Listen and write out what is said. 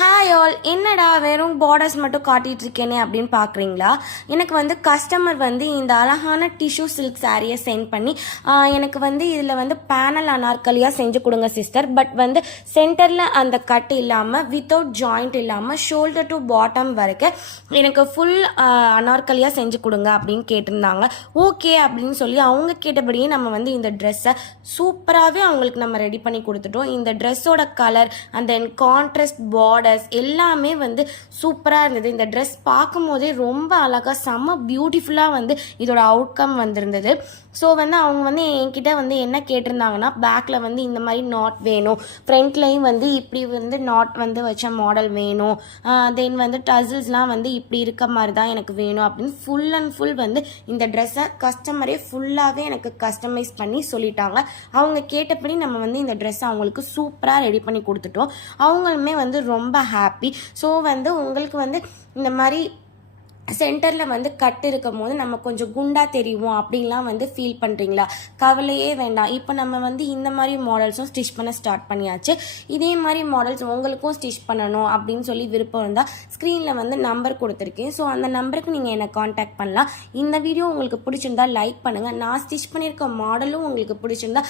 Hi all, என்னடா வெறும் borders மட்டும் காட்டிட்டு இருக்கேனே அப்படின்னு பார்க்குறீங்களா? எனக்கு வந்து கஸ்டமர் வந்து இந்த அழகான டிஷ்யூ சில்க் சாரியை சென்ட் பண்ணி எனக்கு வந்து இதில் வந்து பேனல் அனார்கலியாக செஞ்சு கொடுங்க சிஸ்டர், பட் வந்து சென்டரில் அந்த கட் இல்லாமல் வித்தவுட் ஜாயிண்ட் இல்லாமல் ஷோல்டர் டு பாட்டம் வரைக்கும் எனக்கு ஃபுல் அனார்கலியாக செஞ்சு கொடுங்க அப்படின்னு கேட்டிருந்தாங்க. ஓகே அப்படின்னு சொல்லி அவங்க கேட்டபடியே நம்ம வந்து இந்த ட்ரெஸ்ஸை சூப்பராகவே அவங்களுக்கு நம்ம ரெடி பண்ணி கொடுத்துட்டோம். இந்த ட்ரெஸ்ஸோட colour and then contrast borders எல்லாமே வந்து சூப்பராக இருந்தது. இந்த ட்ரெஸ் பார்க்கும் போதே ரொம்ப அழகாக செம்ம பியூட்டிஃபுல்லாக வந்து இதோட அவுட்கம் வந்திருந்தது. ஸோ வந்து அவங்க வந்து என்கிட்ட வந்து என்ன கேட்டிருந்தாங்கன்னா, பேக்கில் வந்து இந்த மாதிரி நாட் வேணும், ஃப்ரண்ட்லேயும் வந்து இப்படி வந்து நாட் வந்து வச்ச மாடல் வேணும், தென் வந்து டசில்ஸ்லாம் வந்து இப்படி இருக்க மாதிரி தான் எனக்கு வேணும் அப்படின்னு ஃபுல் அண்ட் ஃபுல் வந்து இந்த ட்ரெஸ்ஸை கஸ்டமரே ஃபுல்லாகவே எனக்கு கஸ்டமைஸ் பண்ணி சொல்லிட்டாங்க. அவங்க கேட்டபடி நம்ம வந்து இந்த ட்ரெஸ்ஸை அவங்களுக்கு சூப்பராக ரெடி பண்ணி கொடுத்துட்டோம். அவங்களுமே வந்து ரொம்ப ஹாப்பி. ஸோ வந்து உங்களுக்கு வந்து இந்த மாதிரி சென்டரில் வந்து கட் இருக்கும் போது நம்ம கொஞ்சம் குண்டாக தெரியும் அப்படின்லாம் வந்து ஃபீல் பண்ணுறீங்களா? கவலையே வேண்டாம். இப்போ நம்ம வந்து இந்த மாதிரி மாடல்ஸும் ஸ்டிச் பண்ண ஸ்டார்ட் பண்ணியாச்சு. இதே மாதிரி மாடல்ஸ் உங்களுக்கும் ஸ்டிச் பண்ணணும் அப்படின்னு சொல்லி விருப்பம் இருந்தால் ஸ்க்ரீனில் வந்து நம்பர் கொடுத்துருக்கேன். ஸோ அந்த நம்பருக்கு நீங்கள் என்னை காண்டாக்ட் பண்ணலாம். இந்த வீடியோ உங்களுக்கு பிடிச்சிருந்தா லைக் பண்ணுங்கள். நான் ஸ்டிச் பண்ணியிருக்க மாடலும் உங்களுக்கு பிடிச்சிருந்தா